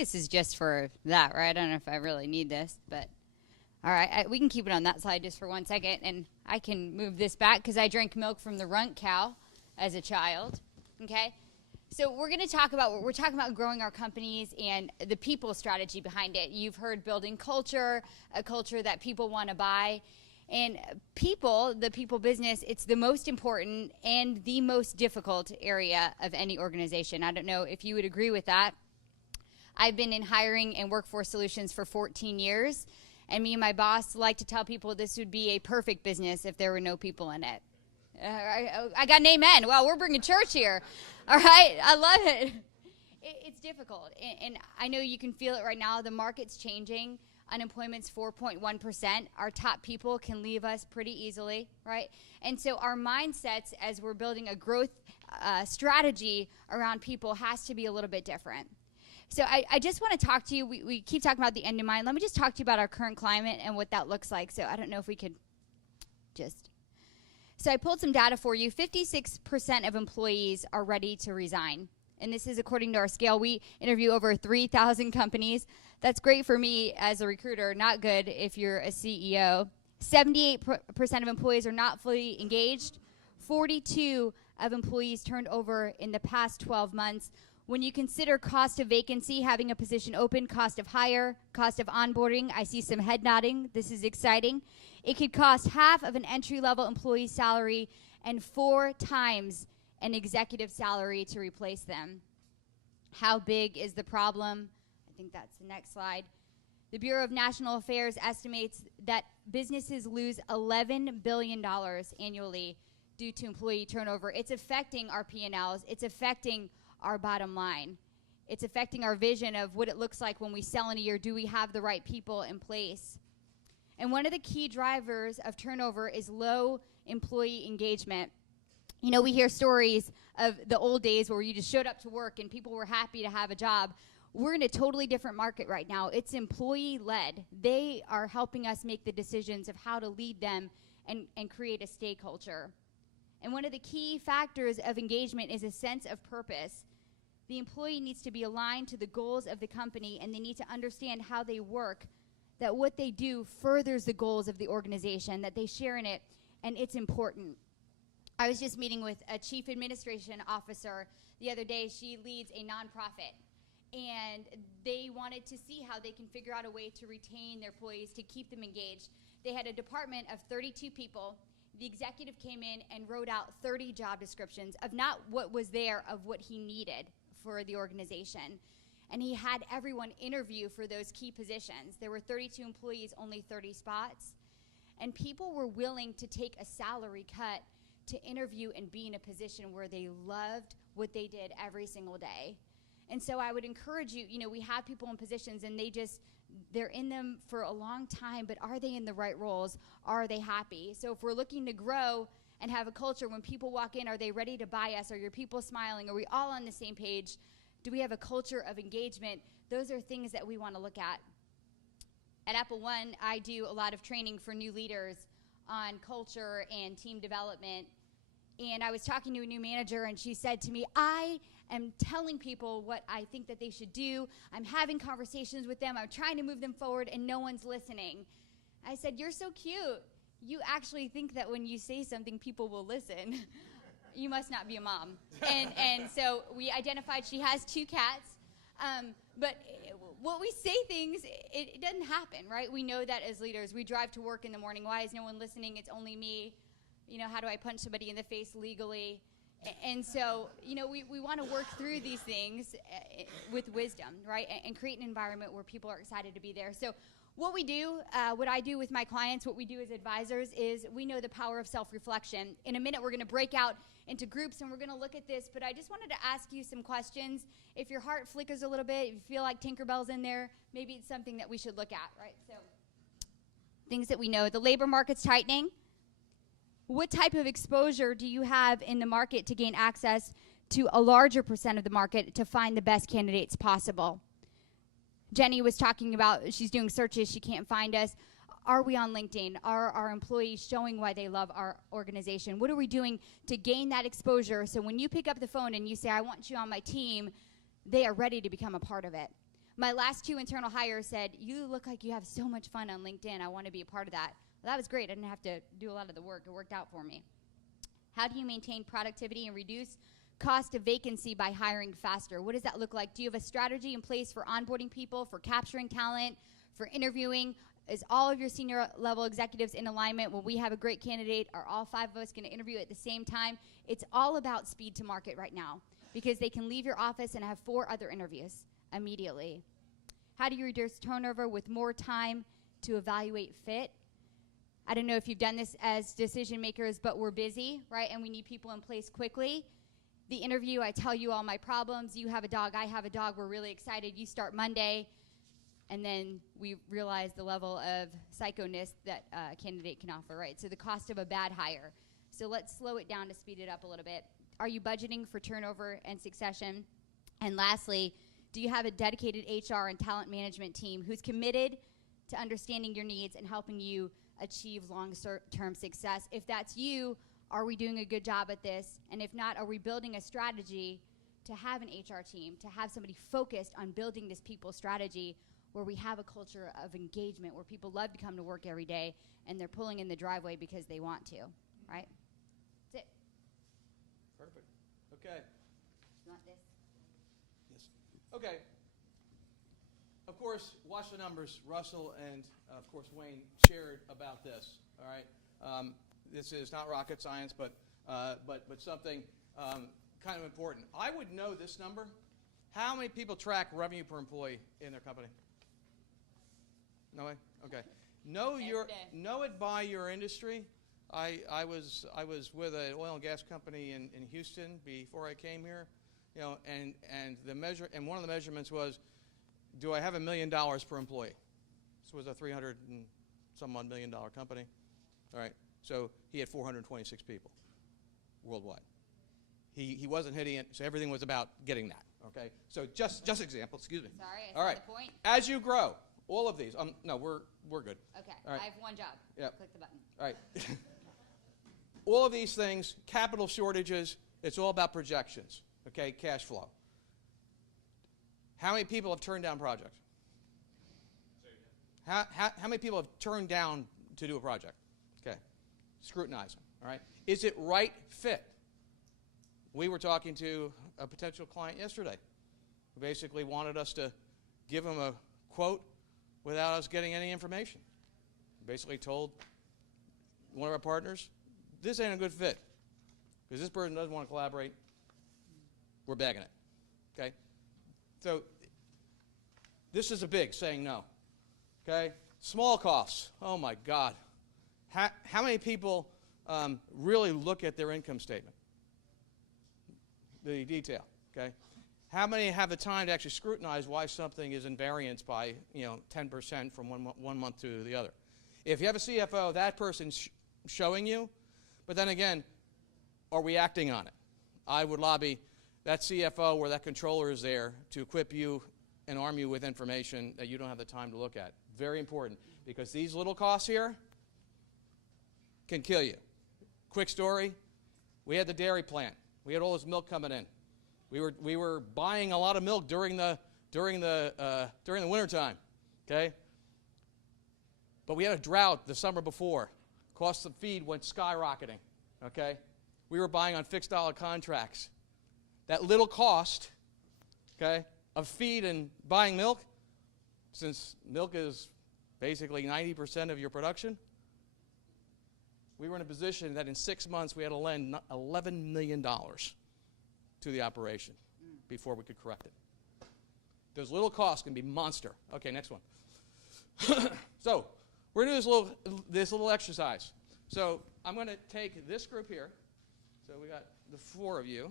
this is just for that, right? I don't know if I really need this, but all right, we can keep it on that slide just for 1 second, and I can move this back because I drank milk from the runt cow as a child, okay? So we're going to talk about, we're talking about growing our companies and the people strategy behind it. You've heard building culture, a culture that people want to buy. And people, the people business, it's the most important and the most difficult area of any organization. I don't know if you would agree with that. I've been in hiring and workforce solutions for 14 years. And me and my boss like to tell people this would be a perfect business if there were no people in it. I got an amen. Wow, we're bringing church here. All right, I love it. It's difficult, and I know you can feel it right now. The market's changing. Unemployment's 4.1%. Our top people can leave us pretty easily, right? And so our mindsets as we're building a growth strategy around people has to be a little bit different. So I just want to talk to you. We keep talking about the end in mind. Let me just talk to you about our current climate and what that looks like. So I don't know if we could just... So I pulled some data for you. 56% of employees are ready to resign. And this is according to our scale. We interview over 3,000 companies. That's great for me as a recruiter, not good if you're a CEO. 78% of employees are not fully engaged. 42 of employees turned over in the past 12 months. When you consider cost of vacancy, having a position open, cost of hire, cost of onboarding, I see some head nodding. This is exciting. It could cost half of an entry-level employee's salary and 4 times an executive salary to replace them. How big is the problem? I think that's the next slide. The Bureau of National Affairs estimates that businesses lose $11 billion annually due to employee turnover. It's affecting our P&Ls. It's affecting our bottom line. It's affecting our vision of what it looks like when we sell in a year. Do we have the right people in place? And one of the key drivers of turnover is low employee engagement. You know, we hear stories of the old days where you just showed up to work and people were happy to have a job. We're in a totally different market right now. It's employee-led. They are helping us make the decisions of how to lead them and create a stay culture. And one of the key factors of engagement is a sense of purpose. The employee needs to be aligned to the goals of the company, and they need to understand how they work, that what they do furthers the goals of the organization, that they share in it, and it's important. I was just meeting with a chief administration officer the other day. She leads a nonprofit, and they wanted to see how they can figure out a way to retain their employees, to keep them engaged. They had a department of 32 people. The executive came in and wrote out 30 job descriptions of not what was there, of what he needed for the organization. And he had everyone interview for those key positions. There were 32 employees, only 30 spots. And people were willing to take a salary cut to interview and be in a position where they loved what they did every single day. And so I would encourage you, you know, we have people in positions and they're in them for a long time, but are they in the right roles? Are they happy? So if we're looking to grow and have a culture, when people walk in, are they ready to buy us? Are your people smiling? Are we all on the same page? Do we have a culture of engagement? Those are things that we want to look at. At AppleOne, I do a lot of training for new leaders on culture and team development. And I was talking to a new manager, and she said to me, I am telling people what I think that they should do. I'm having conversations with them. I'm trying to move them forward, and no one's listening. I said, you're so cute. You actually think that when you say something, people will listen. You must not be a mom. And so we identified she has 2 cats. But when we say things, it doesn't happen, right? We know that as leaders. We drive to work in the morning. Why is no one listening? It's only me. You know, how do I punch somebody in the face legally? And so, you know, we want to work through these things with wisdom, right? And create an environment where people are excited to be there. So what we do, what I do with my clients, what we do as advisors is we know the power of self-reflection. In a minute, we're going to break out into groups and we're going to look at this, but I just wanted to ask you some questions. If your heart flickers a little bit, if you feel like Tinkerbell's in there, maybe it's something that we should look at, right? So things that we know. The labor market's tightening. What type of exposure do you have in the market to gain access to a larger percent of the market to find the best candidates possible? Jenny was talking about she's doing searches, she can't find us. Are we on LinkedIn? Are our employees showing why they love our organization? What are we doing to gain that exposure so when you pick up the phone and you say, I want you on my team, they are ready to become a part of it? My last 2 internal hires said, you look like you have so much fun on LinkedIn. I want to be a part of that. Well, that was great. I didn't have to do a lot of the work. It worked out for me. How do you maintain productivity and reduce cost of vacancy by hiring faster? What does that look like? Do you have a strategy in place for onboarding people, for capturing talent, for interviewing? Is all of your senior level executives in alignment? When we have a great candidate, are all 5 of us going to interview at the same time? It's all about speed to market right now, because they can leave your office and have 4 other interviews immediately. How do you reduce turnover with more time to evaluate fit? I don't know if you've done this as decision makers, but we're busy, right? And we need people in place quickly. The interview, I tell you all my problems. You have a dog, I have a dog. We're really excited. You start Monday. And then we realize the level of psychoness that a candidate can offer, right? So the cost of a bad hire. So let's slow it down to speed it up a little bit. Are you budgeting for turnover and succession? And lastly, do you have a dedicated HR and talent management team who's committed to understanding your needs and helping you achieve long-term success? If that's you, are we doing a good job at this? And if not, are we building a strategy to have an HR team, to have somebody focused on building this people strategy where we have a culture of engagement, where people love to come to work every day and they're pulling in the driveway because they want to, right? That's it. Perfect. Okay. You want this? Yes. Okay. Of course, watch the numbers. Russell and, of course, Wayne shared about this, all right? This is not rocket science, but something kind of important. I would know this number. How many people track revenue per employee in their company? No way? Okay. Know it by your industry. I was with an oil and gas company in Houston before I came here, you know, and one of the measurements was, do I have $1 million per employee? This was a $300 and some odd million company. All right. So he had 426 people worldwide. He wasn't hitting it, so everything was about getting that. Okay. So just example. Excuse me. Sorry, I all saw right. the point. As you grow, all of these. No, we're good. Okay. All right. I have one job. Yep. Click the button. All right. All of these things, capital shortages, it's all about projections. Okay. Cash flow. How many people have turned down projects? How many people have turned down to do a project? Okay. Scrutinize them. All right. Is it right fit? We were talking to a potential client yesterday who basically wanted us to give him a quote without us getting any information. Basically told one of our partners, this ain't a good fit because this person doesn't want to collaborate. We're bagging it. Okay? So this is a big saying no. Okay? Small costs. Oh, my God. How many people really look at their income statement? The detail, okay? How many have the time to actually scrutinize why something is in variance by, 10% from one month to the other? If you have a CFO, that person's showing you, but then again, are we acting on it? I would lobby that CFO or that controller is there to equip you and arm you with information that you don't have the time to look at. Very important, because these little costs here can kill you. Quick story, we had the dairy plant. We had all this milk coming in. We were buying a lot of milk during the wintertime, okay? But we had a drought the summer before. Cost of feed went skyrocketing, okay? We were buying on fixed dollar contracts. That little cost, okay, of feed and buying milk, since milk is basically 90% of your production, we were in a position that in 6 months we had to lend $11 million to the operation before we could correct it. Those little costs can be monster. Okay, next one. So we're going to do this little exercise. So I'm going to take this group here. So we got the 4 of you.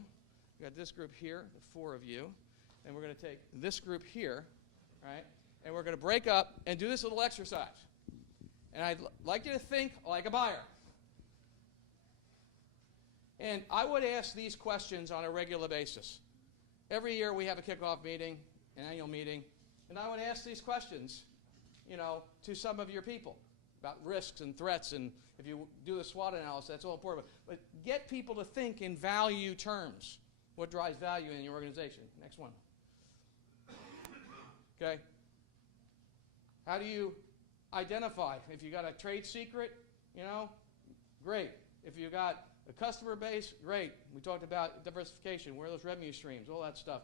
We got this group here, the 4 of you. And we're going to take this group here, right? And we're going to break up and do this little exercise. And I'd like you to think like a buyer. And I would ask these questions on a regular basis. Every year we have a kickoff meeting, an annual meeting, and I would ask these questions, to some of your people about risks and threats, and if you do the SWOT analysis, that's all important. But get people to think in value terms. What drives value in your organization? Next one. Okay? How do you identify? If you got a trade secret, great. If you got a customer base, great. We talked about diversification. Where are those revenue streams? All that stuff.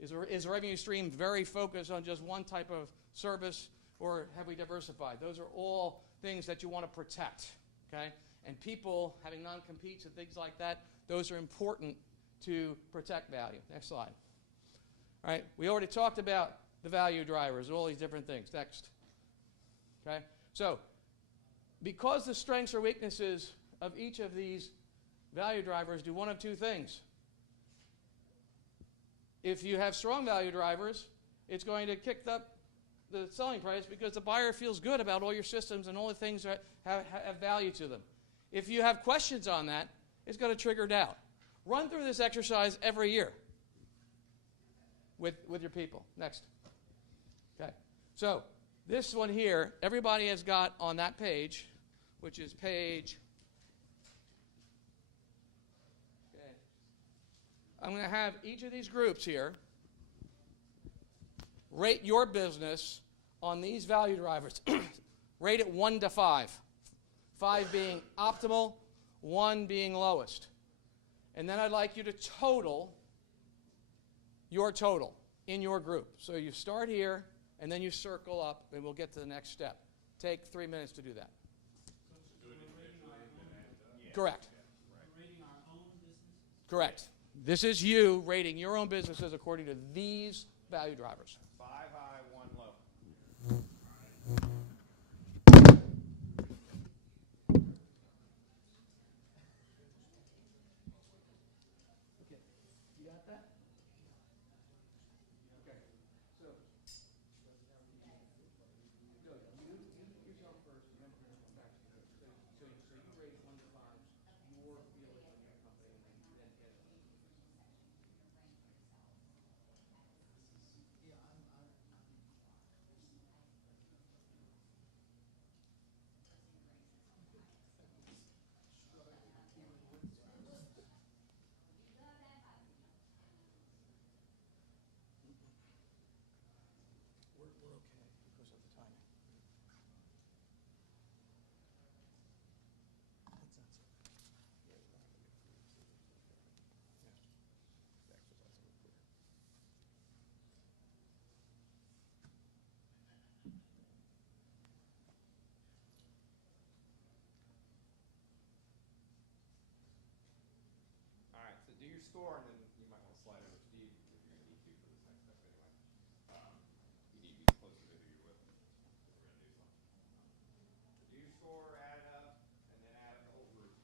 Is a revenue stream very focused on just one type of service, or have we diversified? Those are all things that you want to protect. Okay? And people having non-competes and things like that, those are important to protect value. Next slide. All right, we already talked about the value drivers, all these different things. Next. Okay? So, because the strengths or weaknesses of each of these value drivers do one of two things. If you have strong value drivers, it's going to kick up the selling price because the buyer feels good about all your systems and all the things that have value to them. If you have questions on that, it's going to trigger doubt. Run through this exercise every year with your people. Next. Okay. So this one here, everybody has got on that page, which is page. Okay. I'm going to have each of these groups here rate your business on these value drivers. Rate it 1 to 5. 5 being optimal, 1 being lowest. And then I'd like you to total your total in your group. So you start here, and then you circle up, and we'll get to the next step. Take 3 minutes to do that. Correct. Correct. This is you rating your own businesses according to these value drivers. 5 high, 1 low. Okay, you got that? Okay, so you jump first, and then we're going to come back to you. So you rate 1 to 5 your feeling on your company, and then get it. We're okay because of the timing. All right, so do your score, and then you might want to slide over Steve if you're going to need to for this next step anyway. You need to be closer to who you're with if we're going to do something. So do your score, add it up, and then add up the whole group.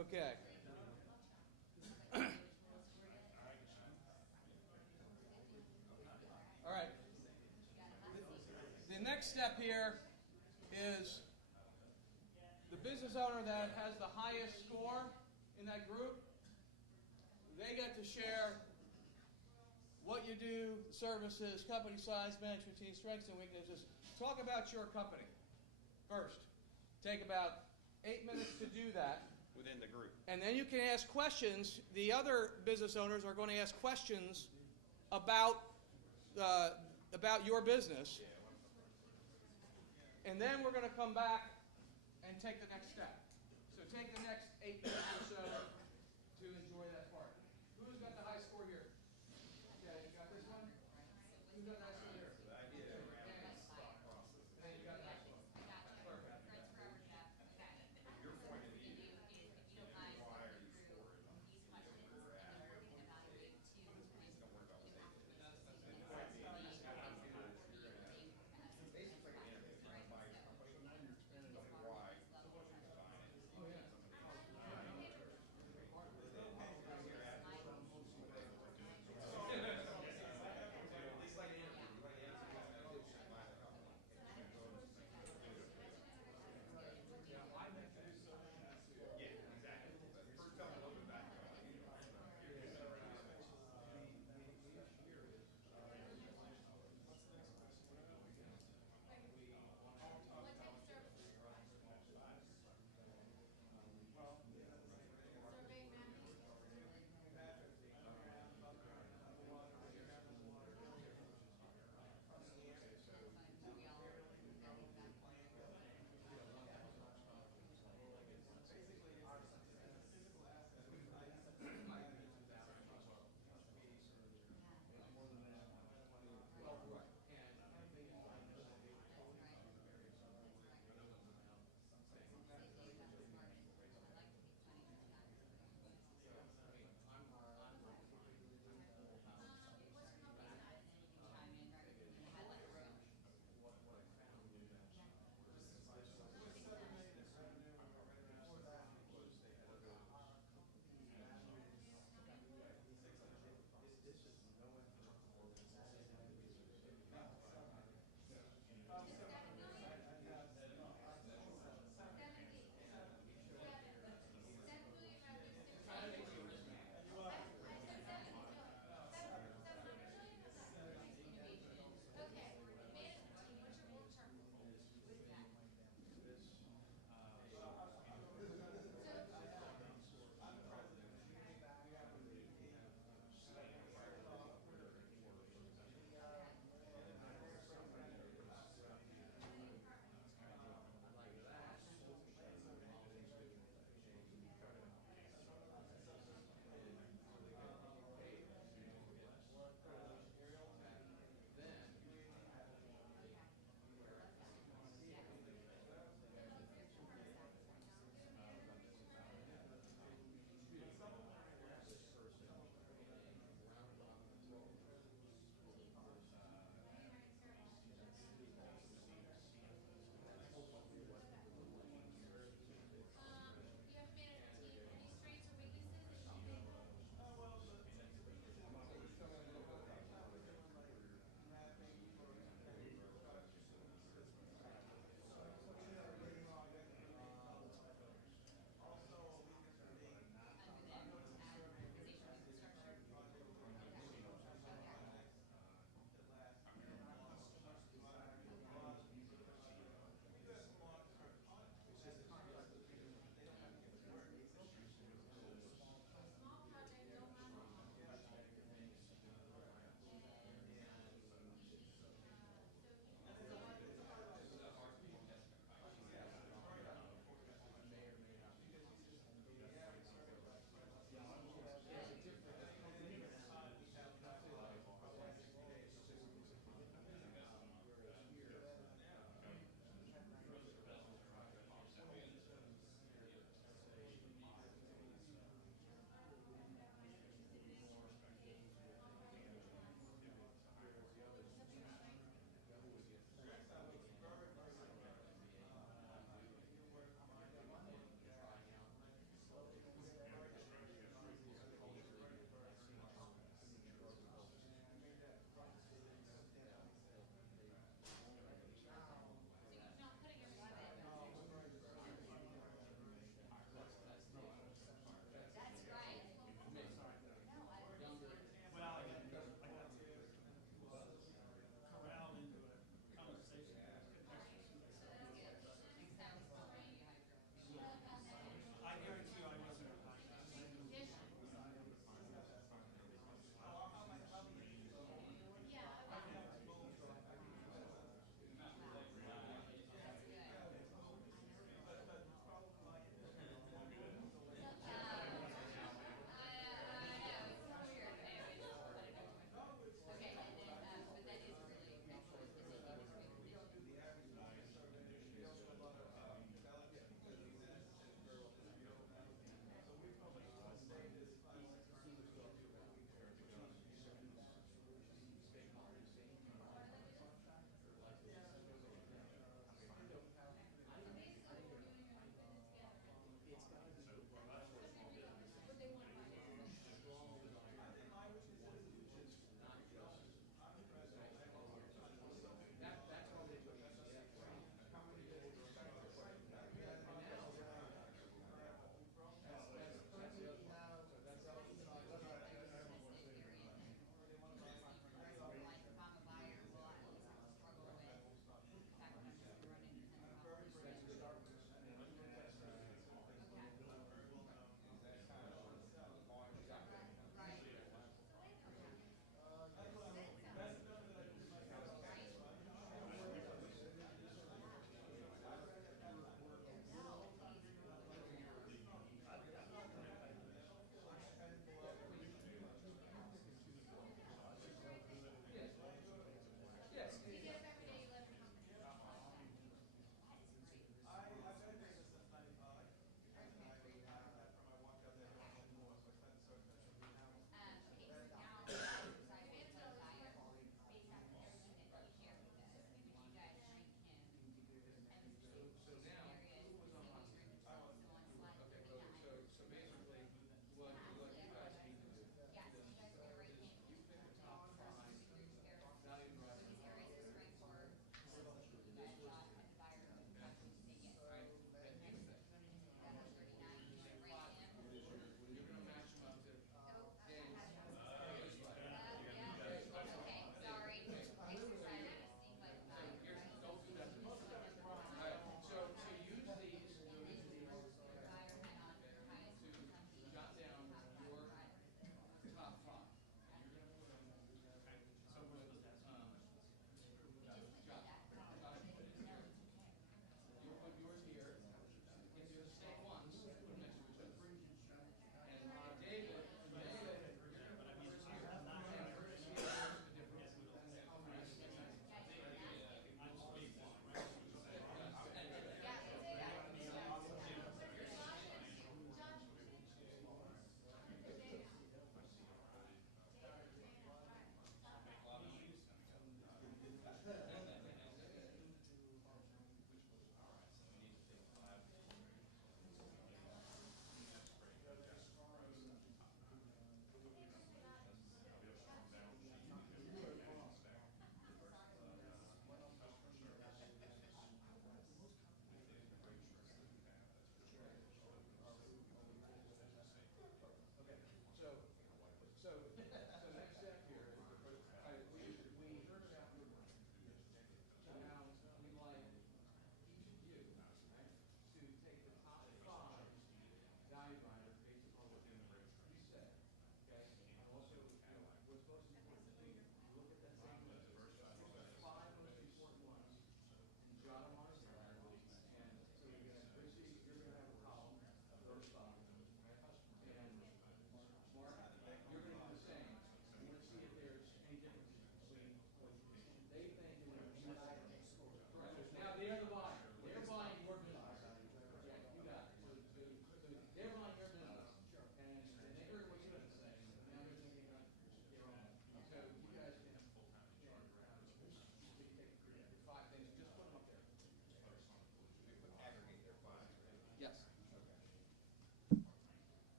Okay. All right. The next step here is the business owner that has the highest score in that group. They get to share what you do, services, company size, management team, strengths and weaknesses. Talk about your company first. Take about 8 minutes to do that. Within the group. And then you can ask questions. The other business owners are going to ask questions about your business. And then we're going to come back and take the next step. So take the next 8 minutes or so to enjoy that part. Who's got the high score here? Okay, you got this one? Who's got the high score here? The idea around this thought process. Then you got the next one. Perfect. Your point of view, why are you scoring? You know where you're at. It's gonna work out the same. Basically, like an interview. You're gonna buy your company. Tell me why. Oh, yeah. At least like an interview.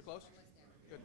You're close? Good.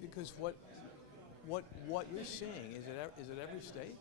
Because what you're seeing is it every state?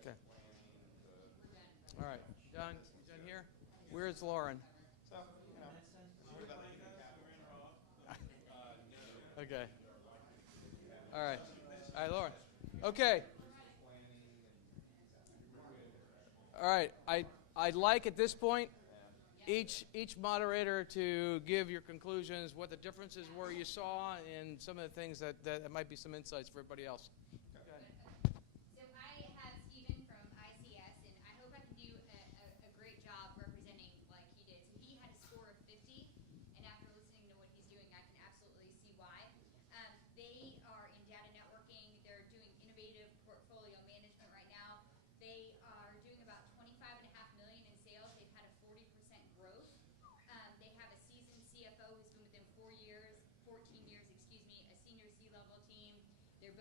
Okay. All right. Done here? Where's Lauren? Okay. All right. All right, Lauren. Okay. All right. I'd like at this point each moderator to give your conclusions, what the differences were you saw, and some of the things that might be some insights for everybody else. So I have Stephen from ICS, and I hope I can do a great job representing like he did. So he had a score of 50, and after listening to what he's doing, I can absolutely see why.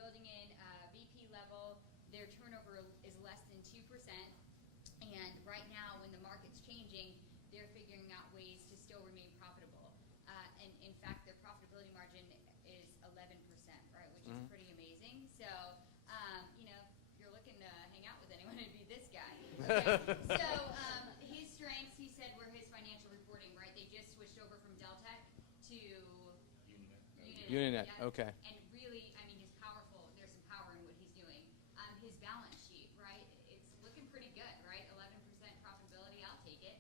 building in VP level. Their turnover is less than 2%. And right now, when the market's changing, they're figuring out ways to still remain profitable. And in fact, their profitability margin is 11%, right, which is pretty amazing. So, if you're looking to hang out with anyone, it'd be this guy. Okay. So, his strengths, he said, were his financial reporting, right? They just switched over from Deltec to Uninet. Yeah. Okay. And really, I mean, he's powerful. There's some power in what he's doing. His balance sheet, right? It's looking pretty good, right? 11% profitability, I'll take it.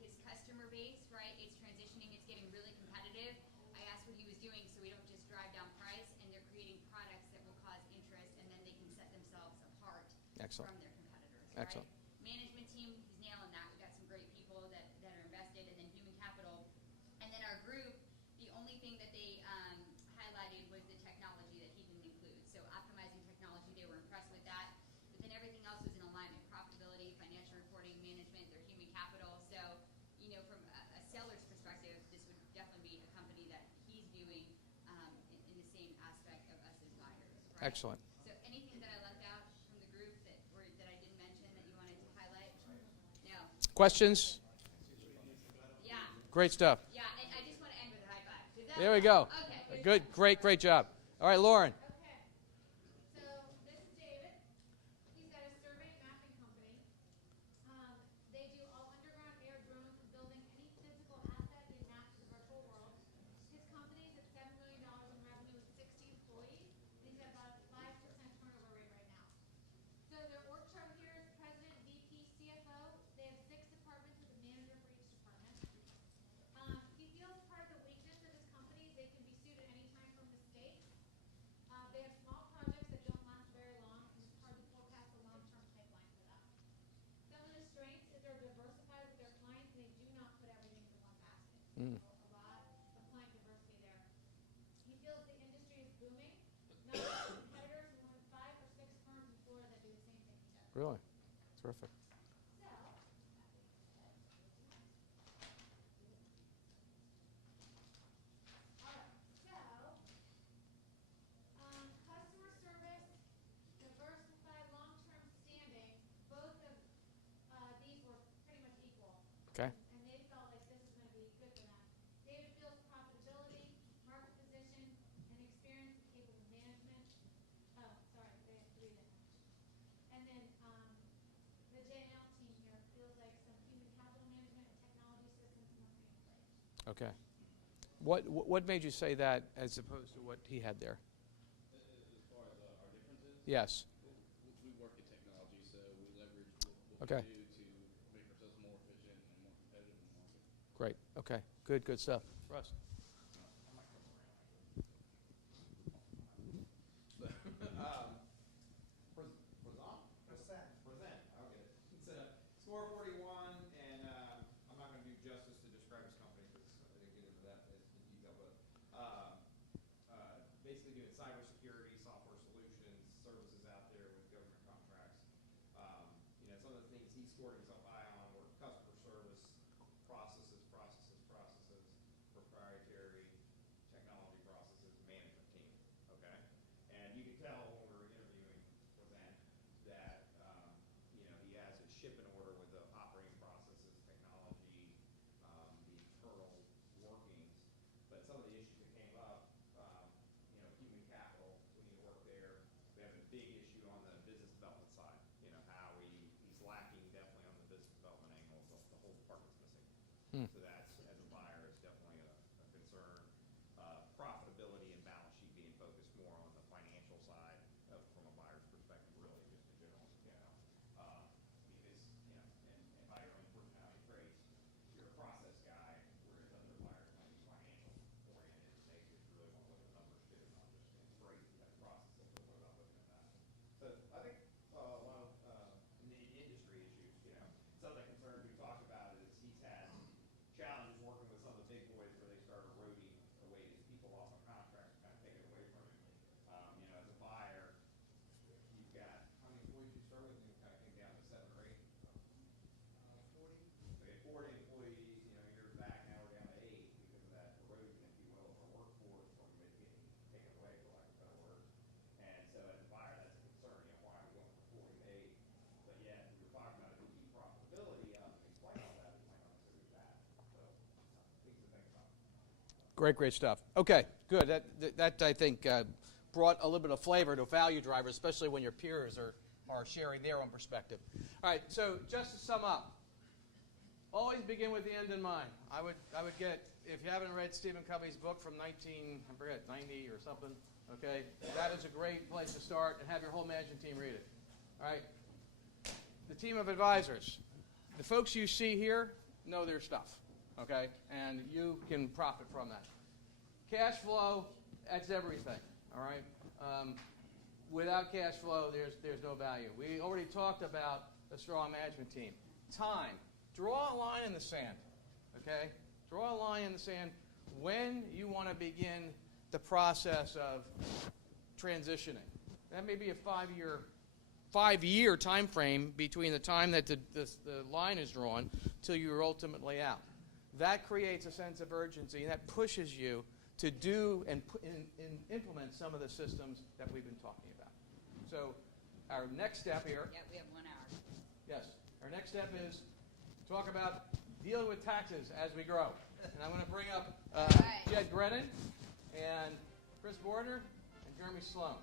His customer base, right? It's transitioning. It's getting really competitive. I asked what he was doing so we don't just drive down price, and they're creating products that will cause interest, and then they can set themselves apart Excellent. from their competitors, Excellent. right? Management team, he's nailing that. We've got some great people that are invested, and then human capital. And then our group, the only thing that they highlighted was the technology that he didn't include. So optimizing technology, they were impressed with that. But then everything else was in alignment. Profitability, financial reporting, management, their human capital. So, from a seller's perspective, this would definitely be a company that he's viewing in the same aspect of us as buyers. Right? Excellent. So anything that I left out from the group that I didn't mention that you wanted to highlight? No. Questions? Yeah. Great stuff. Yeah, and I just want to end with a high five. There we go. Okay. Good. Great job. All right, Lauren. Okay, so this is David. He's got a survey mapping company. They do all underground air drones for building any physical asset they map to the virtual world. His company is at $7 million in revenue with 60 employees, and he's at about a 5% turnover rate right now. So their org chart here is president, VP, CFO. They have 6 departments with a manager for each department. He feels part of the weakness of his company is they can be sued at any time for mistakes. They have small projects that don't last very long, and it's hard to forecast a long-term pipeline for them. Some of the strengths is they're diversified with their clients, and they do not put everything in one basket. So a lot of client diversity there. He feels the industry is booming. Not a competitors, and only 5 or 6 firms in Florida that do the same thing he does. Really? Terrific. So, customer service, diversified, long-term standing, both of these were pretty much equal. Okay. And they felt like this is going to be good for them. David feels profitability, market position, and experience in capable management. Oh, sorry, they have 3 then. And then the J&L team here feels like some human capital management and technology systems must be in place. Okay. What made you say that as opposed to what he had there? As far as our differences, Yes. we work in technology, so we leverage what Okay. we do to make ourselves more efficient and more competitive in the market. Great. Okay. Good stuff. Russ. Present. I'll get it. It's Score 41, and I'm not going to do justice to describe his company because I didn't get into that in detail, but basically doing cybersecurity, software solutions, services out there with government contracts. Some of the things he scored himself high on were customer service, processes, proprietary technology processes, management team. Okay, and you can tell when we were interviewing with them that he has his ship in order with the operating processes, technology, the internal workings. But some of the issues that came up, human capital, we need to work there. We have a big issue on the business development side. How he's lacking definitely on the business Great stuff. Okay, good. That I think, brought a little bit of flavor to value drivers, especially when your peers are sharing their own perspective. All right, so just to sum up, always begin with the end in mind. I would get, if you haven't read Stephen Covey's book from 90 or something, okay, that is a great place to start, and have your whole management team read it. All right? The team of advisors. The folks you see here know their stuff, okay, and you can profit from that. Cash flow, that's everything, all right? Without cash flow, there's no value. We already talked about a strong management team. Time. Draw a line in the sand, okay? Draw a line in the sand when you want to begin the process of transitioning. That may be a five-year time frame between the time that the line is drawn till you're ultimately out. That creates a sense of urgency, and that pushes you to do and implement some of the systems that we've been talking about. So our next step here. Yeah, we have 1 hour. Yes. Our next step is talk about dealing with taxes as we grow. And I'm going to bring up Jed Brennan and Chris Bordner and Jeremy Sloan.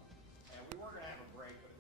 And we were going to have a break, but